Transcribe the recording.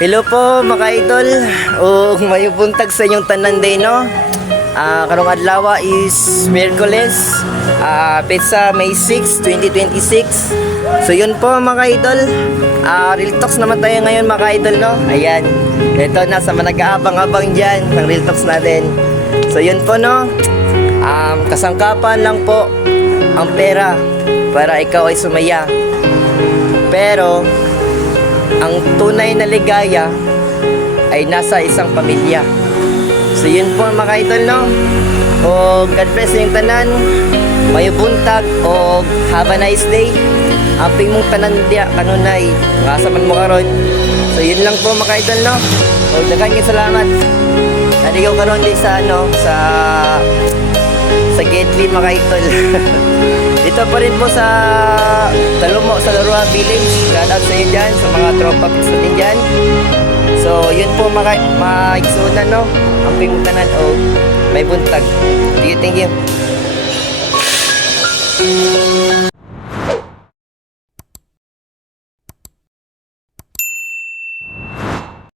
Hello po mga idol. O mayubuntag sa inyong tanan day no. Karong adlaw is Miyerkules, petsa May 6, 2026. So yun po mga idol. Real talks naman tayo ngayon mga idol no. Ayan. Ito na sa mga nag-aabang-abang diyan ng real talks natin. So yun po no. Kasangkapan lang po ang pera para ikaw ay sumaya. Pero ang tunay na ligaya ay nasa isang pamilya. So yun po mga idol no. O God bless yung tanan. Mayubuntag o have a nice day. Amping mong tanan diya kanunay. Kasaman mo karon. So yun lang po mga idol no. O daghang salamat. Naligaw karon di sa ano sa Gately mga idol. Dito pa rin po sa Talumo, sa Larua Village. Shout out sa inyo dyan, sa mga tropa pits natin dyan. So, yun po maigsunan, no? Ang pimutanan o may buntag. Thank you.